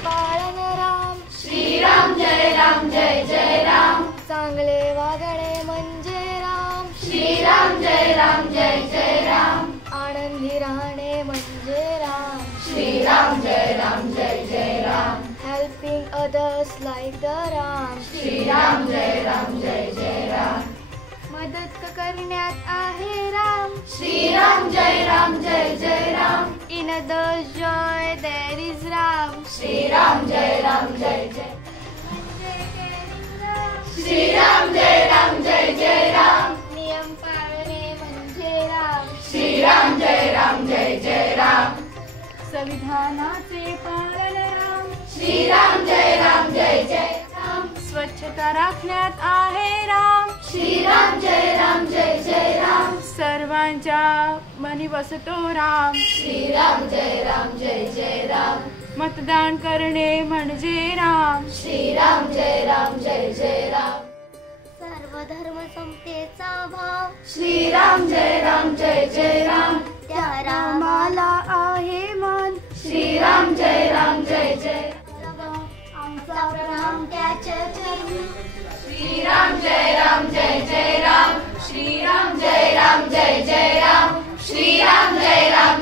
पाळण राम. श्रीराम जय राम. चांगले वागणे म्हणजे राम. श्रीराम जय राम. आनंदी राहणे म्हणजे राम. श्रीराम जय Ram. Helping others like the Ram. Shriram जय राम. मदत करण्यात आहे राम. श्रीराम जय Ram. In the joy there is Ram. Shriram जय श्रीराम जय राम. नियम पाळणे म्हणजे राम. श्रीराम जय राम. संविधानाचे पालन राम. श्रीराम जय राम. स्वच्छता राखण्यात आहे राम. श्रीराम जय राम. सर्वांच्या मनी बसतो राम. श्रीराम जय राम. मतदान करणे म्हणजे राम. श्रीराम जय राम. सर्व धर्म समतेचा भाव. श्रीराम जय राम. त्या रामाला आहे मान. श्रीराम जय राम. आमचा प्रणाम त्याच्या चरणी. श्रीराम जय राम. श्रीराम जय राम. श्रीराम जय राम.